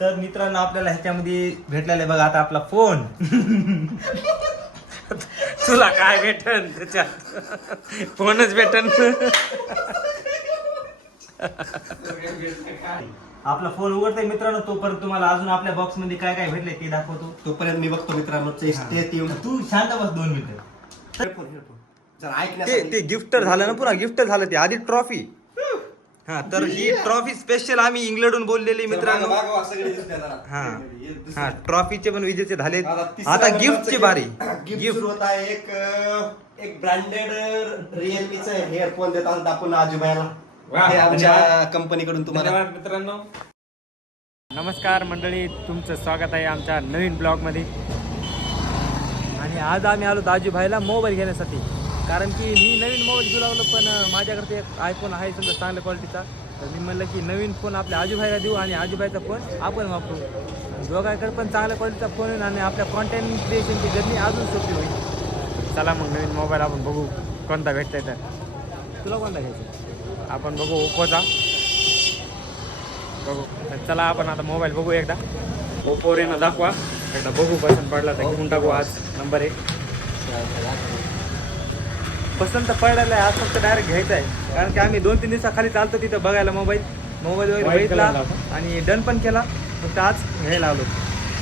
तर मित्रांनो आपल्याला ह्याच्यामध्ये भेटलेला आहे बघा आता आपला फोन तुला काय भेटन त्याच्यात? फोनच भेटन. आपला फोन उघडतोय मित्रांनो तोपर्यंत तुम्हाला अजून आपल्या बॉक्समध्ये काय काय भेटले ते दाखवतो. तोपर्यंत मी बघतो मित्रांनो स्टेट येऊन तू शांत बस दोन मिनिटं. ते ते गिफ्ट झालं ना पुन्हा गिफ्ट झालं ते. आधी ट्रॉफी हा तर ही ट्रॉफी स्पेशल आम्ही इंग्लंडहून बोललेली मित्रांनो. हा हे ट्रॉफीचे पण विजेचे झाले आता गिफ्टची gift- बारी. गिफ्ट होत आहे. एक एक ब्रँडेड रिअलमीचा हेअरफोन देतात आपण आजूबाईला वा, हे आमच्या. कंपनीकडून तुम्हाला. मित्रांनो. नमस्कार मंडळी तुमचं स्वागत आहे आमच्या नवीन ब्लॉगमध्ये आणि आज आम्ही आलो दाजूभाईला मोबाईल घेण्यासाठी. कारण की मी नवीन मोबाईल घेऊ लागलो पण माझ्याकडे एक आयफोन आहे समजा चांगल्या क्वालिटीचा तर मी म्हणलं की नवीन फोन आपल्या आजूभाईला देऊ आणि आजूबाईचा फोन आपण वापरू. दोघांकडे पण चांगल्या क्वालिटीचा फोन आहे आणि आपल्या कॉन्टेंट क्रिएशनची जर्नी अजून सोपी होईल. चला मग नवीन मोबाईल आपण बघू कोणता भेटतंय तर. तुला कोणता घ्यायचा आपण बघू ओप्पोचा बघू. चला आपण आता मोबाईल बघू एकदा. ओप्पो रेनं दाखवा. एकदा बघू पसंत पडला तर घेऊन टाकू आज. नंबर एक. पसंत पडायला आहे, आज फक्त डायरेक्ट घ्यायचा आहे. कारण की आम्ही दोन तीन दिवसाखाली चालतो तिथं बघायला मोबाईल मोबाईल वगैरे बघितला आणि डन पण केला. फक्त आज घ्यायला आलो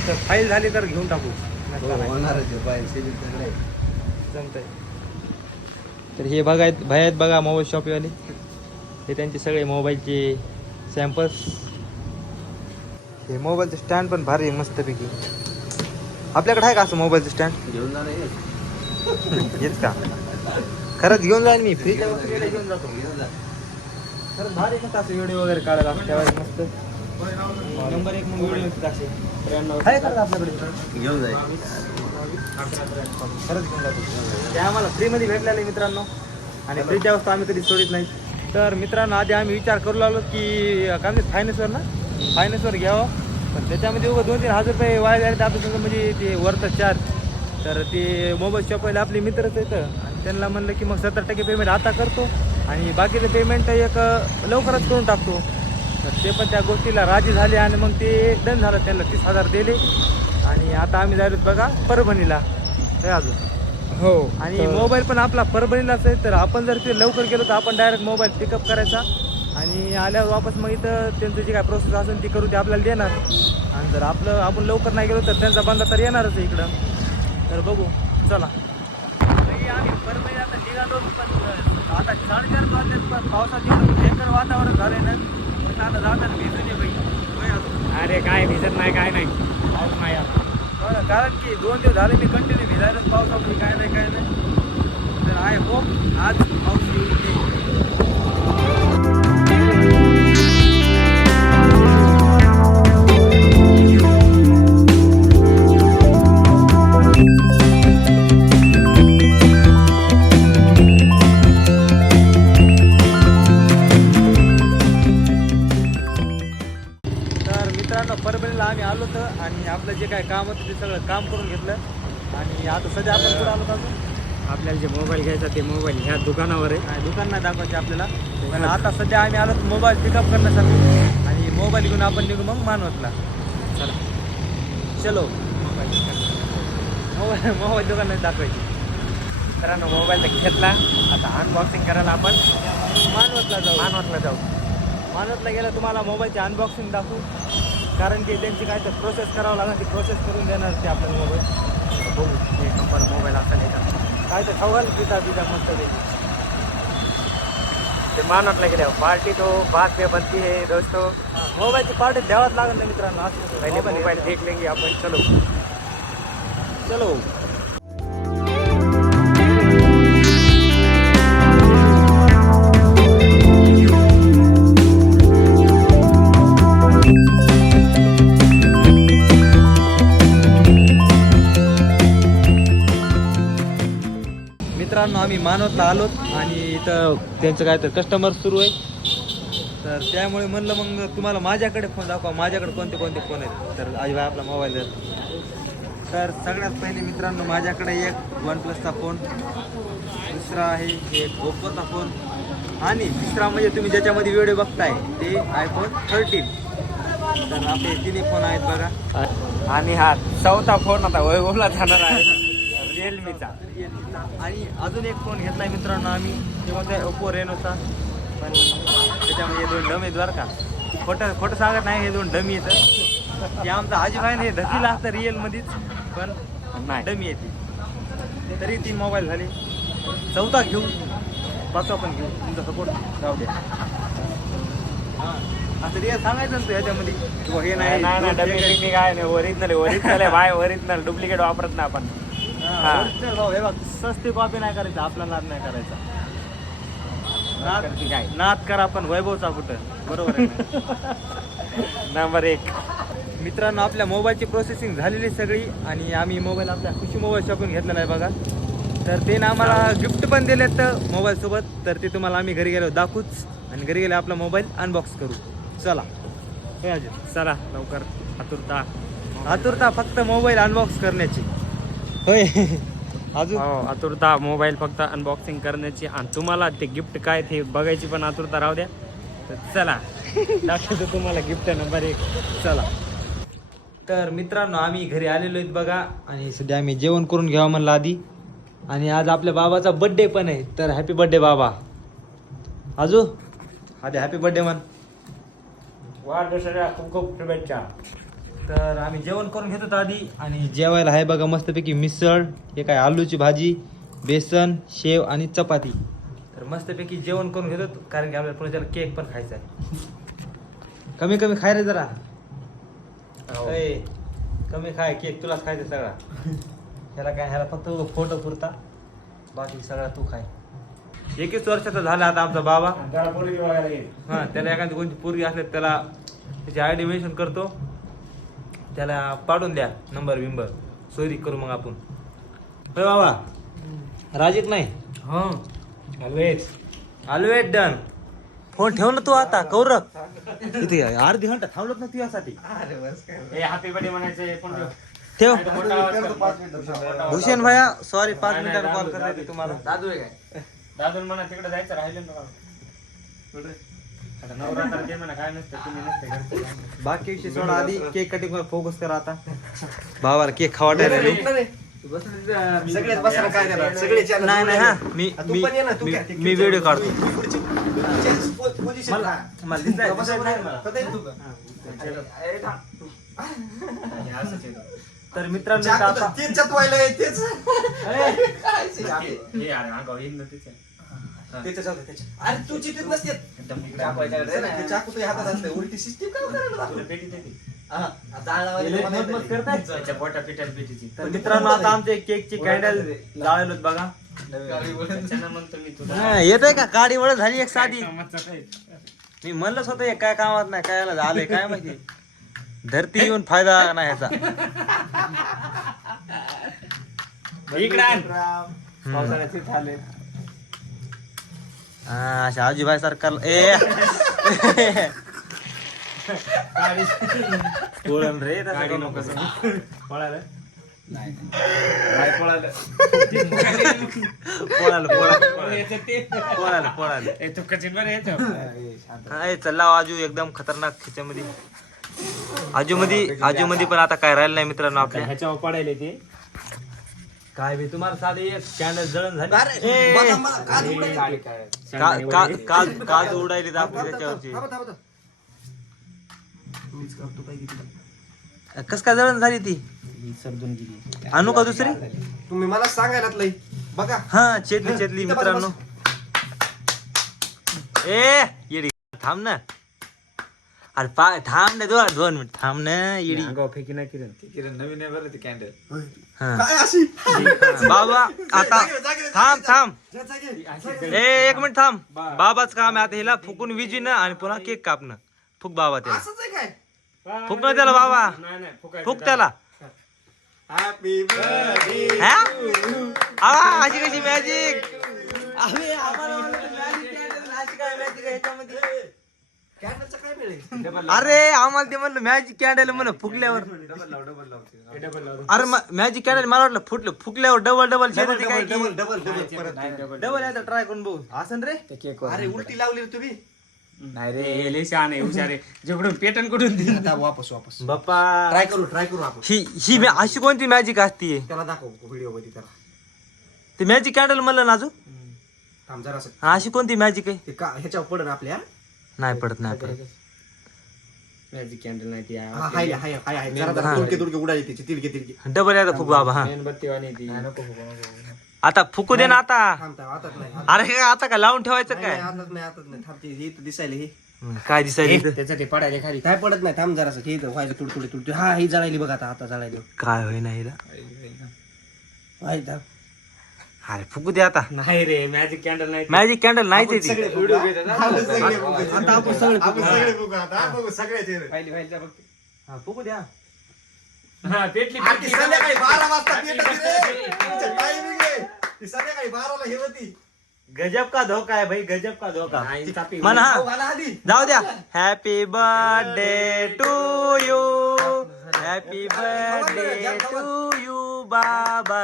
तर फाईल झाली तर घेऊन टाकू. हो, तर हे बघायत आहेत बघा मोबाईल शॉपवाले. हे त्यांचे सगळे मोबाईलचे सॅम्पल्स हे मोबाईलचं स्टँड पण भारी आहे मस्तपैकी. आपल्याकडे आहे का असं मोबाईलचं स्टँड घेऊन जाणार आहे. हेच का? खरंच घेऊन जाईल मी गेल्या घेऊन जातो घेऊन जा. खरंच भारी कसं असं व्हिडिओ वगैरे काढायला ठेवायला मस्त. नंबर एक मग व्हिडिओ असे आहे खरंच आपल्याकडे. घेऊन जाईल खरंच घेऊन जातो. ते आम्हाला फ्रीमध्ये भेटलेलं आहे मित्रांनो. आणि फ्रीच्या वस्तू आम्ही कधी सोडित नाही. तर मित्रांनो आधी आम्ही विचार करू लागलो की काय म्हणते फायनान्सवर ना? फायनान्सवर घ्यावं. पण त्याच्यामध्ये उभं दोन तीन हजार रुपये वाया झाले तर आपलं सगळं म्हणजे ते वरचं चार्ज तर ते मोबाईल शॉपवाले आपले मित्रच आणि त्यांना म्हणलं की मग सत्तर टक्के पेमेंट आता करतो आणि बाकीचं पेमेंट एक लवकरच करून टाकतो. तर ते पण त्या गोष्टीला राजी झाले आणि मग ते डन झालं. त्यांना तीस हजार दिले. आणि आता आम्ही जायलो बघा परभणीला. हे अजून. हो आणि मोबाईल पण आपला परभणीलाच आहे. तर आपण जर ते लवकर गेलो तर आपण डायरेक्ट मोबाईल पिकअप करायचा. आणि आल्यावर वापस मग इथं त्यांचं जे काय प्रोसेस असेल ती करून ते आपल्याला देणार. आणि जर आपलं आपण लवकर नाही गेलो तर त्यांचा बंदा तर येणारच आहे इकडं. तर बघू. चला. आता निघालो पण आता साडेचार पण पावसाचे भयंकर वातावरण झालंय ना. पण आता जाताना भिजून अजून. अरे काय भिजत नाही काय नाही. पाऊस नाही आता. कारण की दोन दिवस झाले मी कंटिन्यू भिजायलाच पावसामध्ये काय नाही काय नाही. तर आय होप आज पाऊस येईल काम होतं ते सगळं काम करून घेतलं. आणि आता सध्या आपण कुठं आलो अजून? आपल्याला जे मोबाईल घ्यायचा ते मोबाईल ह्या दुकानावर आहे. दुकान नाही दाखवायचे आपल्याला. पण आता सध्या आम्ही आलो मोबाईल पिकअप करण्यासाठी. आणि मोबाईल घेऊन आपण निघू मग मानवतला. चला. चलो. मोबाईल मोबाईल दुकान नाही दाखवायची. मित्रांनो मोबाईल तर घेतला. आता अनबॉक्सिंग करायला आपण मानवतला जाऊ. मानवतला जाऊ. मानवतला गेलं तुम्हाला मोबाईलची अनबॉक्सिंग दाखवू. कारण की त्यांची काय तर प्रोसेस करावं लागेल ती प्रोसेस करून देणार ते आपल्याला मोबाईल बघू एक नंबर मोबाईल असेल याचा काय तर खावाल पिता पिता मस्त. ते मानवतला गेल्या पार्टी तो बात में बनती है दोस्तों मोबाईलची पार्टी द्यावाच लागेल ना मित्रांनो असं? पहले मोबाईल. देख लेंगे आपण चलो चलो आम्ही मानवतला आलोत आणि इथं त्यांचं काय तर कस्टमर सुरू आहे. तर त्यामुळे म्हणलं मग तुम्हाला माझ्याकडे फोन दाखवा. माझ्याकडे कोणते कोणते फोन आहेत? तर आजीबाई आपला मोबाईल द्या तर सगळ्यात पहिले मित्रांनो माझ्याकडे एक वन प्लसचा फोन दुसरा आहे एक ओप्पोचा फोन आणि तिसरा म्हणजे तुम्ही ज्याच्यामध्ये व्हिडिओ बघताय ते आयफोन थर्टीन तर आपले तिन्ही फोन आहेत बघा. आणि हा चौथा फोन आता वैभवला जाणार आहे. रिअलमीचा आणि अजून एक फोन घेतलाय मित्रांनो आम्ही. ते म्हणते ओप्पो रेनोचा पण त्याच्यामध्ये दोन डम आहेत बरं का. खोटं खोटं सांगत नाही हे दोन डमी येतं ते आमचा आजीबाई हे धतीला असतं रिअलमध्येच पण नाही. डमी येते तरी तीन मोबाईल झाले. चौथा घेऊ. पाचवा पण घेऊ. तुमचा सपोर्ट राहू द्या हां. असं रिअल सांगायचं ना तू ह्याच्यामध्ये हे नाही. नाही नाही डबी बिबी काय नाही. ओरिजिनल ओरिजिनल आहे. बाय ओरिजिनल डुप्लिकेट वापरत नाही आपण. हा, original भाऊ हे बघ सस्ती कॉपी नाही करायचा आपला नाद नाही करायचा. नाद करते काय? नाद करा पण वैभवचा कुठं? बरोबर आहे? नंबर एक. मित्रांनो आपल्या मोबाईलची प्रोसेसिंग झालेली सगळी आणि आम्ही मोबाईल आपल्या खुशी मोबाईल शॉपून घेतलेला आहे बघा. तर ते ना आम्हाला गिफ्ट पण दिलेत मोबाईल सोबत. तर ते तुम्हाला आम्ही घरी गेलो दाखवूच. आणि घरी गेले आपला मोबाईल अनबॉक्स करू. चला. हे अजय चला लवकर आतुरता आतुरता फक्त मोबाईल अनबॉक्स करण्याची. होय. अजून? हो आतुरता मोबाईल फक्त अनबॉक्सिंग करण्याची आणि तुम्हाला ते गिफ्ट काय ते बघायची पण आतुरता राहू द्या. तर चला. दाखवतो तुम्हाला गिफ्ट नंबर एक. चला. तर मित्रांनो आम्ही घरी आलेलो आहेत बघा. आणि सध्या आम्ही जेवण करून घ्यावं म्हणलं आधी. आणि आज आपल्या बाबाचा बड्डे पण आहे. तर हॅपी बड्डे बाबा. आजू? आधी हॅपी बड्डे म्हण. वाढदिवसाच्या खूप खूप शुभेच्छा. तर आम्ही जेवण करून घेतो आधी आणि जेवायला आहे बघा मस्तपैकी मिसळ हे काय आलूची भाजी बेसन शेव आणि चपाती. तर मस्तपैकी जेवण करून घेतो कारण की आपल्याला पुढे त्याला केक पण खायचा आहे. कमी कमी खाय रे जरा. हो. ए, कमी खाय केक तुलाच खायचा सगळा. ह्याला काय ह्याला फक्त फोटो पुरता. बाकी सगळा तू खाय. एकवीस वर्षाचा झाला आता आमचा बाबा. त्याला पोरगी बघायला येईल हा त्याला एखादी कोणती पोरगी असले तर त्याला त्याची आय डी मेन्शन करतो. त्याला पाडून द्या नंबर बिंबर. सोयरी करू मग आपण. होय बाबा राजीत नाही? हो. ऑलवेज ऑलवेज डन फोन ठेव ना तू आता कौरक किती अर्धी घंटा थांबलोच ना तुझ्यासाठी. हॅपी बर्थडे म्हणायचे फोन ठेव. भूषण भैया सॉरी पाच मिनिटात कॉल दादू, करते दादू. तुम्हाला. दादून म्हणा तिकडे जायचं राहिलं ना. आता नवरात्र ते म्हणा काय नसतं तुम्ही नसते घरचे. काय नसतं. बाकी विषय सोडा आधी केक कटिंग वर फोकस करा आता. भावाला केक खावाटायला सगळेच बसा काय त्याला? सगळे channel नाही नाही हा मी तू मी पण ये ना, तू काय? मी- मी व्हिडिओ काढतो पुढची- पुढची पो- position मला राहा. मला दिसतंय- बसा दिसतंय नाही मला. पता आहे तू? तर मित्रांनो इथं चाकू तर आता तेच चतवायला आहे, तेच. हे अरे अंगावर येईल ना तिचं. त्याच्या जाऊ दे, त्याच्या. अरे तू नसते एकदम इकडे चाकू तुझ्या हातात असते उलटी सिस्टीम काय करायला पेटी देते. हा, मित्रांनो आता आमचे केकची कॅन्डल लावलेलो बघा. त्याच्यानं म्हणतो मी तुला. येत आहे का? काडी वळ झाली एक साधी? मी म्हणलंच होतं हे काय कामात नाही काय झालंय काय माहिती. धरती येऊन फायदा नाही ह्याचा इकडे आण. हा आजीबाई सारखा ए. पळण रे. पळालं? हा, चला आजू एकदम खतरनाक खिच्यामध्ये. आजू मध्ये आजू मध्ये पण आता काय राहिलं नाही मित्रांनो आपल्या. ह्याच्यावर पडायले ते. काय बी तुम्हाला साधे एक कॅन्डल जळण झाली? ए. का- का- काल काल उडायली त्याच्यावरची. कस काय जळण झाली ती? समजून गेली. आणू का दुसरी? तुम्ही मला सांगायला बघा. हा चेतली चेतली मित्रांनो. ए येडी. थांब ना. अरे पा थांब ना दोन दोन मिनिट थांब ना फेकी नाही किरण हा. काय अशी हा, बाबा आता थांब थांब. ए एक मिनिट थांब बाबाच काम आहे आता हिला फुकून विजीनं आणि पुन्हा केक कापणं फुक बाबा त्याला असंच आहे काय फुक ना त्याला बाबा नाही नाही फुकायचं फुक त्याला हॅपी बर्थडे हा आ, अशी कशी मॅजिक कॅन्डलचं काय मिळेल? अरे आम्हाला ते म्हणलं मॅजिक कॅन्डल म्हण फुकल्यावर. अरे मॅजिक कॅन्डल मला वाटलं फुटलं. फुकल्यावर double double double double double double double परत डबल यायचं ट्राय करून बघू. असं रे? अरे उलटी लावली रे तुम्ही. नाही रे. लय शहाण आहे हुशार आहे. जिकडून पेटन कुठून वापस वापस. बाप्पा. ट्राय करू ट्राय करू आपण. ही ही अशी कोणती मॅजिक असते त्याला दाखव व्हिडिओमध्ये त्याला. ते मॅजिक कॅन्डल म्हणलं ना अजून? थांब अशी कोणती मॅजिक आहे? ह्याच्यावर पडन आपल्या? नाही पडत नाही पडत. मॅजिक कॅन्डल नाही ती हा, हाय हाय हाय हाय. जरा जरा तुडके तुडके उडाली त्याची तिडके तिडके डबल एकदा फुक बाबा हा. मेणबत्ती वाणी ती. आता फुकू दे ना आता. नाही अरे हे आता काय लावून ठेवायचं नाही, काय? आताच नाही आताच नाही. थांब ते हे इथं दिसायला हे. काय दिसायला इथं? त्याचं ते पडायला खाली. काय पडत नाही थांब जरासं. हे इथं व्हायचं तुड तुड तुड हा ही जळायली बघ आता आता जळायली काय होई नाही हाय थांब. अरे फुकू दे आता. नाही रे मॅजिक कॅन्डल नाही मॅजिक कॅन्डल नाही ते ती. आता आपण सगळे आपण सगळे बघू आता. हा, बघू सगळ्याचे. फुकू द्या. हा पेटली संध्याकाळी बारा वाजता संध्याकाळी. बाराला हे होती. गजब का धोका आहे भाई गजब का धोका. म्हणा. मला आधी. जाऊ द्या. Happy birthday to you happy birthday to you बाबा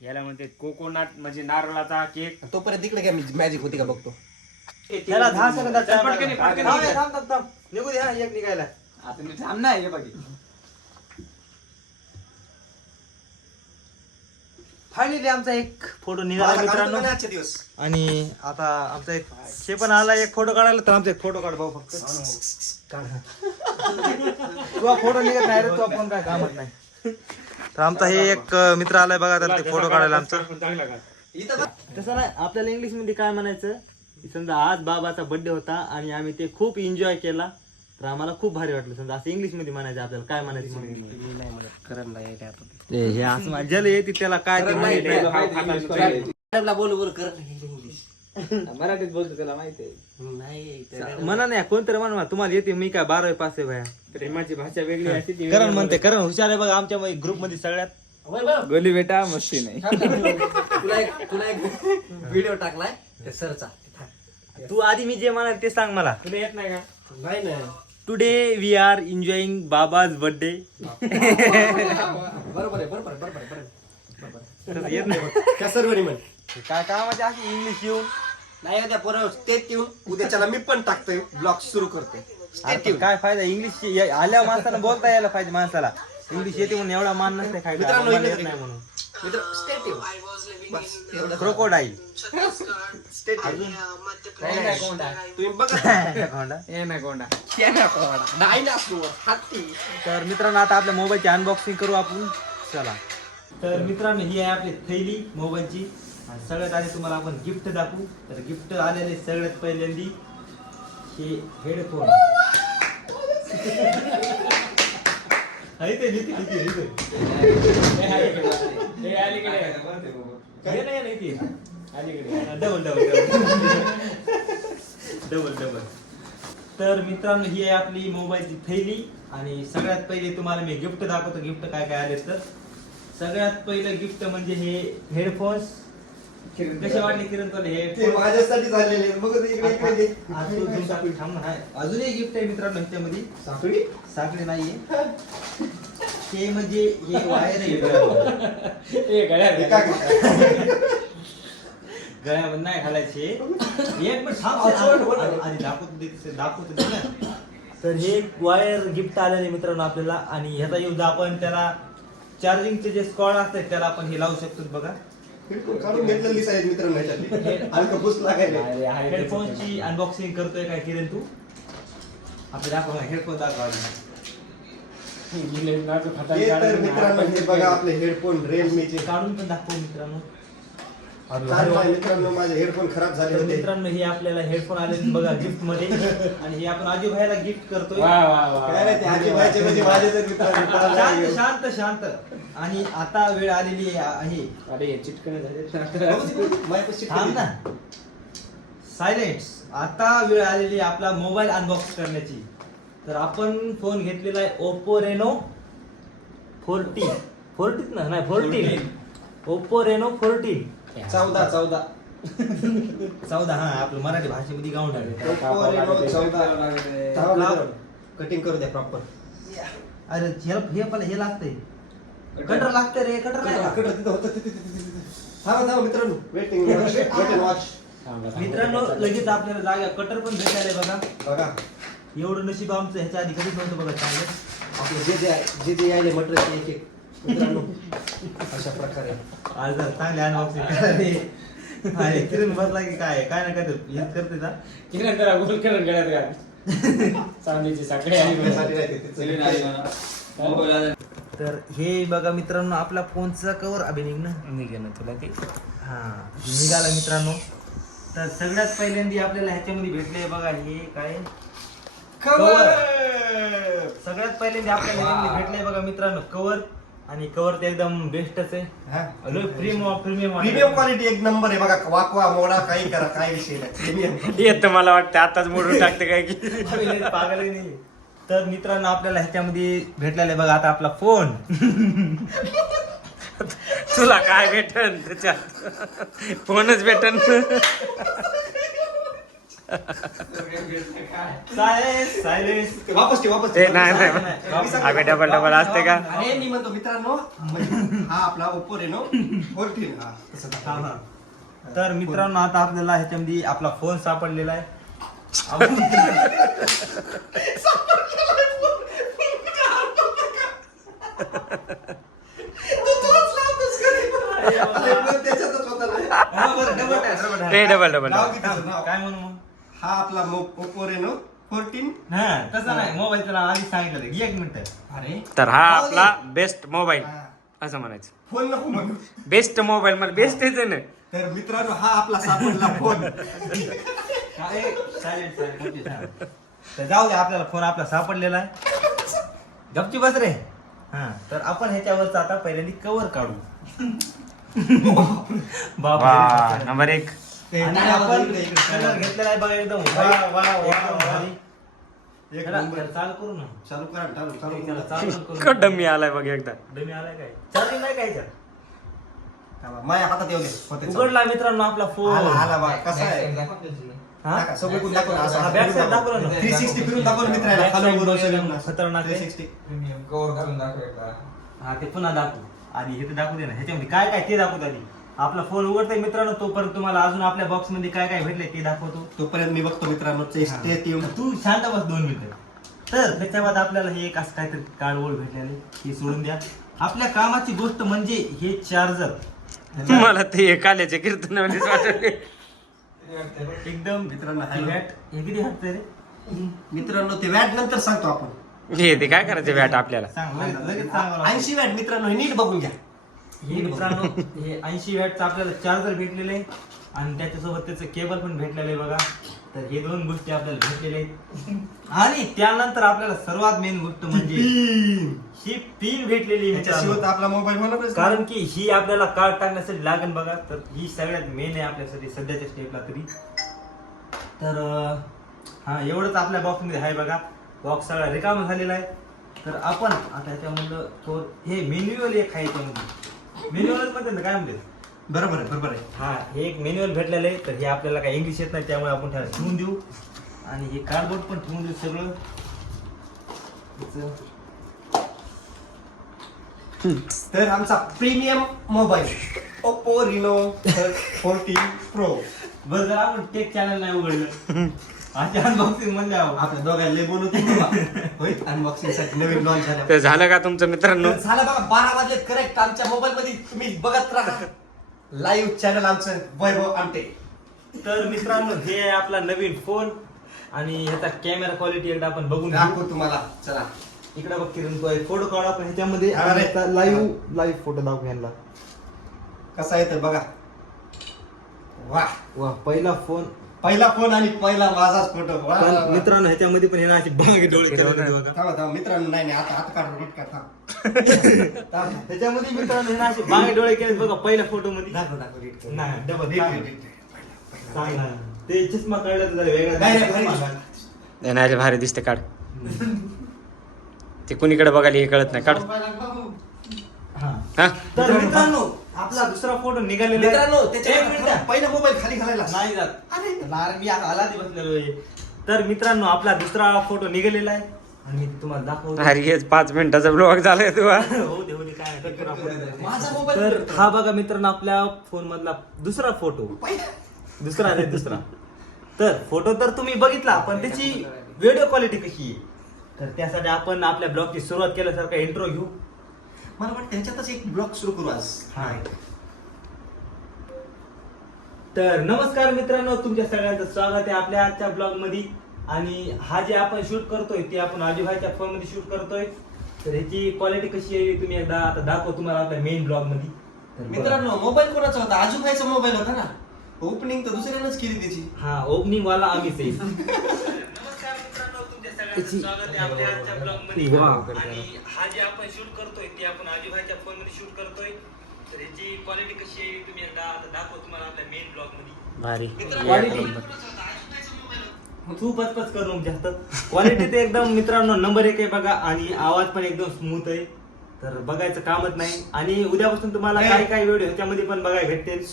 याला म्हणते कोकोनट म्हणजे नारळाचा केक तोपर्यंत तिकडे काय मॅजिक होती का बघतो त्याला दहा सेकंदात चल, पटकन ये, पटकन ये. थांब, थांब, थांब, थांब. निघू दे हा एक निघायला फायनली आमचा एक फोटो निघाला मित्रांनो आजचे दिवस आणि आता आमचा एक शे पण आला एक फोटो काढायला तर आमचा एक फोटो काढ भाऊ फक्त तुझा फोटो निघत नाही रे तुझा फोन काय कामत नाही तर आमचा हे एक मित्र आलाय बघा तर ते फोटो काढायला आमचा. तसं नाही आपल्याला इंग्लिशमध्ये काय म्हणायचं? की समजा आज बाबाचा बर्थडे होता आणि आम्ही ते खूप एन्जॉय केला तर आम्हाला खूप भारी वाटलं. समजा असं इंग्लिशमध्ये म्हणायचं आपल्याला. काय म्हणायचं म्हणून. ए, हे असं मा- ज्याला येते त्याला काय ते माहिती नाही मराठीत बोलतो त्याला माहिती आहे. नाही म्हणा नाही कोणतरी म्हणा तुम्हाला येते मी काय बारावी पास आहे भाया प्रेमाची भाषा वेगळी असते ती करण म्हणते करण हुशार आहे बघा आमच्या ग्रुपमध्ये सगळ्यात. गोली बेटा मस्ती नाही. तुला एक तुला एक व्हिडिओ टाकलाय ते सरचा. तू आधी मी जे म्हणाल ते सांग मला. तुला येत नाही का? नाही नाही. Today we are enjoying बाबाज birthday बरोबर आहे बरोबर आहे, बरोबर आहे, बरोबर आहे. येत नाही. त्या सर्वनी म्हण. काय कामाची अशी इंग्लिश येऊन. नाही उद्या पोरं स्टेट येऊन उद्याच्याला मी पण टाकतोय. ब्लॉग सुरू करतोय. काय फायदा? इंग्लिश आल्या माणसाला बोलता यायला पाहिजे माणसाला. इंग्लिश येते म्हणून एवढा मान नसते काय मित्रांनो, मला येत इकडे- नाही म्हणून. मित्र स्टेट येऊ. बस एवढं क्रोकोडाईल स्टेट तुम्ही बघा. ये नाही कोंडा डायनासोर हत्ती. तर मित्रांनो आता आपल्या मोबाईलची अनबॉक्सिंग करू आपण. चला. तर मित्रांनो ही आहे आपली थैली मोबाईलची आणि सगळ्यात आधी तुम्हाला आपण गिफ्ट दाखवू. तर गिफ्ट आलेले सगळ्यात पहिल्यांदी हे हेडफोन आहे ते लिहिते लिहिते लिहिते. अलीकडे. आहे. नाही नाही ते अलीकडे. डबल डबल डबल डबल तर मित्रांनो ही आहे आपली मोबाईलची थैली. आणि सगळ्यात पहिले तुम्हाला मी गिफ्ट दाखवतो. गिफ्ट काय काय आले तर. सगळ्यात पहिलं गिफ्ट म्हणजे हे हेडफोन्स कसे वाटले किरण हे? ते माझ्यासाठी झालेले आहेत. बघ इकडे इकडे दे. अजूनही गिफ्ट आहे मित्रांनो ह्याच्यामध्ये. साखळी? साखळी नाहीये. ते म्हणजे हे वायर आहे? गळ्यामध्ये नाही घालायचे. एक पण थांब. आधी आधी दाखवतो दे- दाखवतो दे ना. तर हे वायर गिफ्ट आलेले मित्रांनो आपल्याला. आणि ह्याचा यूज आपण त्याला चार्जिंगचे जे स्कॉड असतात त्याला आपण हे लावू शकतो बघा. बिलकुल काढून घेतलेली साईज मित्रांनो ह्याच्यातली हलकं पुस लागायला अरे, आहे त्याचं. हेडफोनची अनबॉक्सिंग करतोय काय किरण तू? आपले दाखव हेडफोन दाखव मित्रांनो हे बघा आपले हेडफोन रिअलमीचे काढून पण दाखव मित्रांनो. चार पाय मित्रांनो माझे हेडफोन खराब झाले तर होते. मित्रांनो हे आपल्याला हेडफोन आले बघा गिफ्टमध्ये आणि हे आपण आजू भाईला गिफ्ट करतोय. वा वा वा काय नाही ते आजीबाईचे म्हणजे आहेत शांत शांत शांत. आणि आता वेळ आलेली आहे. अरे चिटकन झाले. बघू तिकडे, माझ्यापाशी थांब ना. सायलेंट आता वेळ आलेली आहे आपला मोबाईल अनबॉक्स करण्याची. तर आपण फोन घेतलेला आहे ओप्पो रेनो फोर्टीन. फोर्टीन ना? नाही फोर्टीन ओप्पो रेनो फोर्टीन चौदा चौदा. चौदा हा आपलं मराठी भाषेमध्ये गाऊन चौदा. कटिंग करू द्या प्रॉपर अरे हे हे पण हे लागतंय. कटर लागतंय रे कटर नाही. का? थांबा थांबा मित्रांनो. वेटिंग वेट वॉच मित्रांनो लगेच आपल्याला जागा कटर पण भेटायला बघा. बघा. एवढं नशीब आमचं ह्याच्या आधी कधीच नव्हतं बघा चांगलं. आपलं जे जे जे जे यायले मटेरियल एक एक. मित्रांनो अशा प्रकारे. आज जरा चांगले अनबॉक्सिंग अरे किरण बसला की काय? काय ना काय ते हेच करते ना. किरण जरा गोल करून गळ्यात घाल. चांदीची साखळी तर हे बघा मित्रांनो आपला फोनचा कवर अभिनिग ना? निघे ना तुला ते. हा निघाला मित्रांनो. तर सगळ्यात पहिल्यांदा आपल्याला ह्याच्यामध्ये भेटले बघा हे काय? सगळ्यात पहिल्यांदा आपल्याला भेटले बघा मित्रांनो कवर आणि कवर ते एकदम बेस्टच आहे. हा. प्रीमियम प्रीमियम प्रीमियम क्वालिटी एक नंबर आहे बघा. वाकवा मोडा काही करा काही विषय नाही. प्रीमियम येत मला वाटतं. आताच मोडून टाकते काय की. पागल आहे नाही. तर मित्रांनो आपल्याला ह्याच्यामध्ये भेटलेला आहे बघा. आता आपला फोन तुला काय भेटन त्याच्यात? फोनच भेटन. सायलेन्स सायलेन्स वापस ठेव वापस ते ठेव. नाही नाही, नाही नाही. आम्ही डबल डबल असते का अरे मी म्हणतो मित्रांनो म्हणजे हा आपला ओप्पो रेनो फोर्टीन हा हा. हा. तर मित्रांनो आता आपल्याला ह्याच्यामध्ये आपला फोन सापडलेला आहे आपण- तू तुलाच लावतोस का रे? अरे पण त्याच्यातच होता ना. हा, बरं, double tap, double tap. ए डबल डबल नाव किती तुझं नाव? काय म्हणू मग हा आपला ओप्पो रेनो फोर्टीन हा तसं नाही मोबाईलचं नाव आधी सांगितलं घे एक मिनिट. अरे. तर हा आपला बेस्ट मोबाईल हा. असं म्हणायचं. फोन नको म्हणू. बेस्ट मोबाईल मला बेस्ट आहे ना. तर मित्रांनो हा आपला सापडला फोन. हा. तर जाऊ दे आपल्याला फोन आपला सापडलेला आहे. गपची बस रे. हा तर आपण ह्याच्यावरच आता पहिल्यांदा कवर काढू. वा बाप नंबर एक. आणि आपण कलर घेतलेला आहे बघा एकदम वा, वा, वा, भारी. एक चला, नंबर. तर चालू करू ना चालू करा चालू चालू चला, करा. चालू करू कडम मी आलाय बघ एकदा डमी आलाय काय चार्जिंग नाही काय? थांबा, माझ्या हातात येऊ दे होते चालू. उघडला मित्रांनो आपला फोन आला आला बा कसा आहे हा? दाखवा, सगळीकडून दाखव ना, असं. हा, back side दाखवलं ना. 360 फिरून दाखव ना मित्राला. Back खालून side वरून बघायला सगळं. खतरनाक आहे. 360. कवर घालून दाखव एकदा हा ते पुन्हा दाखवू आणि हे तर दाखवू दे ना ह्याच्यामध्ये काय काय ते दाखवत आधी आपला फोन उघडतोय मित्रांनो तोपर्यंत तुम्हाला अजून आपल्या बॉक्समध्ये काय काय भेटले ते दाखवतो. तोपर्यंत मी बघतो मित्रांनो तू शांत बस दोन मिनिटं. तर त्याच्या बाद आपल्याला हे एक असं काहीतरी कार्डबोर्ड भेटलेले हे सोडून द्या. आपल्या कामाची गोष्ट म्हणजे हे चार्जर मला ते काल्याचे कीर्तन वाटले. एकदम मित्रांनो, हे हॅलो. बॅट हे किती हटतंय रे? मित्रांनो ते वॅट नंतर सांगतो आपण. हे ते काय करायचं बॅट आपल्याला? सांग लगेच लगेच सांगा मला. ऐंशी वॅट मित्रांनो हे नीट बघून घ्या. हे मित्रांनो हे ऐंशी वॅटचं आपल्याला चार्जर भेटलेलं आहे. आणि त्याच्यासोबत त्याचं केबल पण भेटलेलं आहे बघा. तर हे दोन गोष्टी आपल्याला भेटलेल्या आहेत. आणि त्यानंतर आपल्याला सर्वात मेन गोष्ट म्हणजे ही पिन भेटलेली आहे त्याच्याशिवाय मित्रांनो. तर आपला मोबाईल होणारच नाही. कारण की ही आपल्याला कार्ड टाकण्यासाठी लागेल बघा. तर ही सगळ्यात मेन आहे आपल्यासाठी सध्याच्या स्टेपला तरी. तर अं, हा एवढंच आपल्या बॉक्समध्ये आहे बघा. बॉक्स सगळा रिकामा झालेला आहे. तर आपण आता याच्यामधलं तो हे मेन्युअल एक आहे याच्यामध्ये मेन्युअलच म्हणते ना काय म्हणते? बरोबर आहे बरोबर आहे. हा हे एक मॅन्युअल भेटलेलं आहे तर हे आपल्याला काही इंग्लिश येत नाही त्यामुळे आपण त्याला ठेवून देऊ. आणि हे कार्डबोर्ड पण ठेवून देऊ सगळं. तर आमचा premium mobile Oppo Reno fourteen pro बरं जर आपण टेक चॅनल नाही उघडलं. अशा अनबॉक्सिंग म्हणले आहो. आपल्या दोघांना लय बोलू होय? अनबॉक्सिंगसाठी नवीन लॉन्च तर झालं का तुमचं मित्रांनो? तर झालं बघा बारा वाजले. करेक्ट आमच्या मोबाईल मध्ये तुम्ही बघत राहा. लाईव्ह चॅनल आमचं वैभव आमटे. तर मित्रांनो हे आहे आपला नवीन फोन आणि ह्याचा कॅमेरा क्वालिटी एकदा आपण बघून घेऊ. दाखवू तुम्हाला. चला. इकडे बघ किरण तो एक फोटो काढू आपण ह्याच्यामध्ये. अरे. लाईव्ह लाईव्ह फोटो दाखवू यांना. कसा येतं बघा. वा वा पहिला फोन पहिला फोन आणि पहिला माझाच फोटो वा, वा, पण वा. मित्रांनो ह्याच्यामध्ये पण हे ना अशी बागे डोळे बघा. थांबा थांबा मित्रांनो नाही नाही आता आता काढ काढ थांब. थांब. त्याच्यामध्ये मित्रांनो हे ना असे बागे डोळे केले बघा पहिल्या फोटो मध्ये दाखव दाखव नीट कर. नाही, डबल नीट, सांग. नीट, नीट, नीट. सांग ना. ते चष्मा काढला तर जरा वेगळा नाही. नाही, भारी दिसतो. नाही, नाही भारी दिसते काढ ते कुणीकडे बघायला हे कळत नाही काढ हा. हा तर मित्रांनो आपला दुसरा फोटो निघालेला आहे. मित्रांनो एक त्याच्या मिनिट. पहिला मोबाईल खाली घालायला. नाही जात. अरे मी आता आला बसलेलो आहे. तर मित्रांनो आपला दुसरा फोटो निघालेला आहे. आणि मी तुम्हाला दाखवतो. अरे हेच पाच मिनिटाचा ब्लॉग झालाय तुला दे दे काय नाही, तर करा पुढे. माझा मोबाईल तर हा बघा मित्रांनो आपल्या फोन मधला दुसरा फोटो पहिला. दुसरा रे दुसरा. तर फोटो तर तुम्ही बघितला पण त्याची व्हिडिओ क्वालिटी कशी आहे? तर त्यासाठी आपण आपल्या ब्लॉगची सुरुवात केल्यासारखा इंट्रो घेऊ. मला वाटतं ह्याच्यातच एक ब्लॉग सुरू करू आज. हा. तर नमस्कार मित्रांनो तुमच्या सगळ्यांचं स्वागत आहे आपल्या आजच्या ब्लॉगमध्ये आणि हा जे आपण शूट करतोय ते आपण आजूभाईच्या फोनमध्ये शूट करतोय. तर ह्याची क्वालिटी कशी आहे तुम्ही एकदा आता दाखव तुम्हाला आपल्या मेन ब्लॉगमध्ये तर बघा. मित्रांनो मोबाईल कोणाचा होता? आजूबाईचा मोबाईल होता ना. ओपनिंग तर दुसऱ्यानंच केली त्याची. हा ओपनिंग वाला आम्हीच आहे नमस्कार मित्रांनो तुमच्या सगळ्यांचं स्वागत आहे आपल्या आजच्या ब्लॉगमध्ये. आणि हा जे आपण शूट करतोय ते आपण आजूभाईच्या फोनमध्ये शूट करतोय. तर याची क्वालिटी कशी आहे तुम्ही एकदा दाखव तुम्हाला आपल्या मेन ब्लॉगमध्ये. भारी. क्वालिटी तू पचपच करू नको जास्त. क्वालिटी ते एकदम मित्रांनो नंबर एक आहे बघा आणि आवाज पण एकदम स्मूथ आहे. तर बघायचं कामच नाही. आणि उद्यापासून तुम्हाला काही काही व्हिडिओ ह्याच्यामध्ये पण बघायला भेटतील.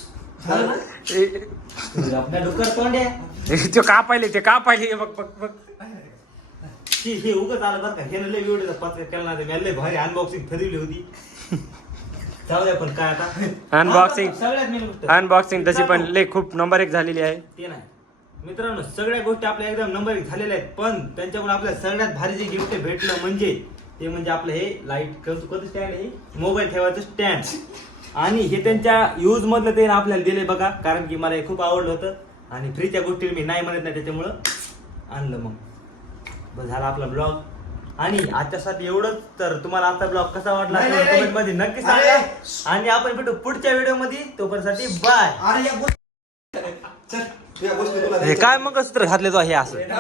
आपल्या डोक्यावर तोंड आहे. ते का पाहिले ते का पाहिले बघ बघ बघ. हे हे उगत आलं बरं का. हे लय व्हिडिओ पाच केला नाही मी लय भारी अनबॉक्सिंग ठरवली होती. जाऊ द्या पण काय आता. Unboxing. हा, सगळ्यात मेन गोष्ट. अनबॉक्सिंग तशी पण लय खूप नंबर एक झालेली आहे. ते नाही. मित्रांनो सगळ्या गोष्टी आपल्या एकदम नंबर एक झालेल्या आहेत. पण त्यांच्याकडून आपल्याला सगळ्यात भारी जे गिफ्ट भेटलं म्हणजे ते म्हणजे आपलं हे लाइट कोणतं स्टँड आहे मोबाईल ठेवायचं स्टँड आणि हे त्यांच्या यूज मधलं ते आपल्याला दिले बघा. कारण की मला हे खूप आवडलं होतं. आणि फ्रीच्या गोष्टी मी नाही म्हणत नाही त्याच्यामुळं आणलं मग. झाला आपला ब्लॉग आणि आजच्यासाठी एवढंच तर तुम्हाला आजचा ब्लॉग कसा वाटला नाही, नाही, नाही. कमेंटमध्ये नक्की. सांगा आणि आपण भेटू पुढच्या व्हिडिओमध्ये तोपर्यंत बाय अरे या गोष्टी चल या गोष्टी तुला हे. काय मग सूत्र घातले तो हे असं स्वागत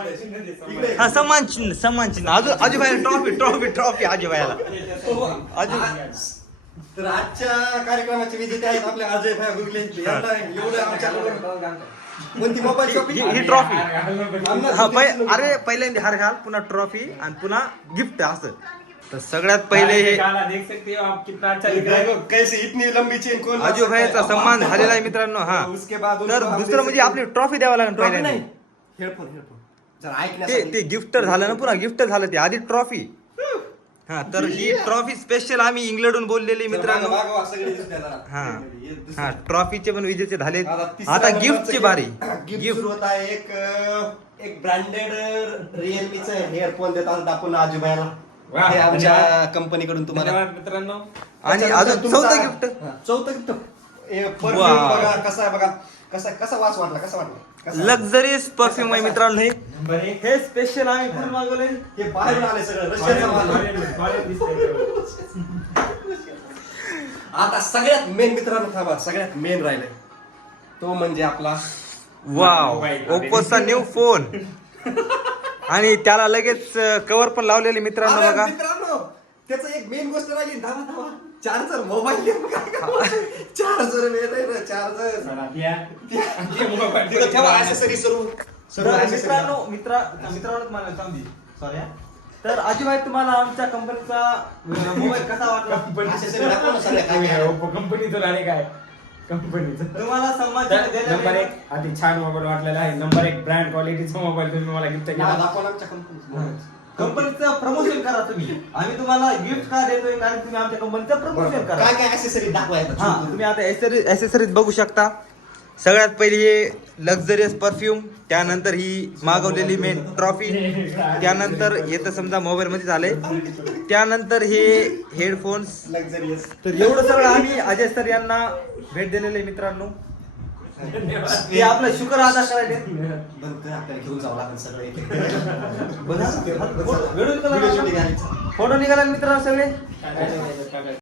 आहे. इकडे. हा सन्मान चिन्ह सन्मान चिन्ह आजू आजूबाईला ट्रॉफी ट्रॉफी ट्रॉफी आजूबाईला आजू आज- तर आजच्या कार्यक्रमाचे विजेते आहेत आपले अजय भाई गुगले यांना एवढं आमच्याकडून कोणती मोबाईल ही ट्रॉफी हा पै अरे पहिल्यांदा हार घाल पुन्हा ट्रॉफी आणि पुन्हा गिफ्ट असं. तर सगळ्यात पहिले हे देख सकते हो आप कितना अच्छा दिख रहा है. कैसे इतनी लंबी चेन कोण आजूबाईचा सन्मान झालेला आहे मित्रांनो हा. उसके बाद तर दुसरं म्हणजे आपली ट्रॉफी द्यावं लागेल ट्रॉफी पहिल्यांदा. नाही. Headphone headphone. जर ते ऐकण्यासाठी ते गिफ्ट झालं ना पुन्हा गिफ्ट झालं ते. आधी ट्रॉफी हा तर ही ट्रॉफी स्पेशल आम्ही इंग्लंडहून बोललेली मित्रांनो. हा हे ट्रॉफीचे पण विजेते झाले आता गिफ्टची बारी. गिफ्ट होत आहे एक एक ब्रँडेड रिअलमीच हेअरफोन देतात आपण आजूबाईला हे आमच्या. कंपनीकडून तुम्हाला. धन्यवाद मित्रांनो. आणि अजून चौथं गिफ्ट चौथं गिफ्ट परफ्यूम. बघा कसा आहे बघा. कसा कसा वास वाटला कसा वाटला? कसा? लक्झरियस परफ्यूम आहे मित्रांनो हे नंबर एक. हे स्पेशल आम्ही कुठून मागवले हे बाहेरून आले सगळं आता सगळ्यात मेन मित्रांनो थांबा सगळ्यात मेन राहिलंय. तो म्हणजे आपला वाव. ओप्पोचा न्यू फोन आणि त्याला लगेच कव्हर पण लावलेले मित्रांनो बघा. मित्रांनो त्याचं एक मेन गोष्ट राहिली. धावा धावा. Charger mobile charger charger. चला, द्या. तिथं ठेवा accessory सर्व. सर्व तर accessory. मित्रांनो मित्रा मित्रांनो मला सांगते सॉरी तर अजिबाई तुम्हाला आमच्या कंपनीचा मोबाईल कसा वाटला? Accessory दाखवा ना सगळ्या काय काय आहे. कंपनीचं आणि काय? कंपनीचं तुम्हाला देण्यात नंबर. एक अति छान मोबाईल वाटलेला आहे. नंबर एक ब्रँड क्वालिटीचा मोबाईल तुम्ही मला गिफ्ट केला. दाखवा ना आमच्या कंपनीचं. कंपनीचं प्रमोशन करा तुम्ही. आम्ही तुम्हाला गिफ्ट का देतोय? कारण तुम्ही आमच्या कंपनीचं प्रमोशन करा. काय काय accessory दाखवा हा तुम्ही आता ऍसेसरीज बघू शकता. सगळ्यात पहिली हे लक्झरियस परफ्यूम त्यानंतर ही मागवलेली मेन ट्रॉफी त्यानंतर येतं समजा मोबाईल मध्ये झालंय. त्यानंतर हे हेडफोन्स लक्झरियस तर एवढं सगळं आम्ही अजय सर यांना भेट दिलेले आहे मित्रांनो. हे आपलं शुक्र अदा करायचे बंद कर आपल्याला घेऊन जावं लागेल सगळं. बघा, आहे. फोटो निघाला. मित्रांनो सगळे?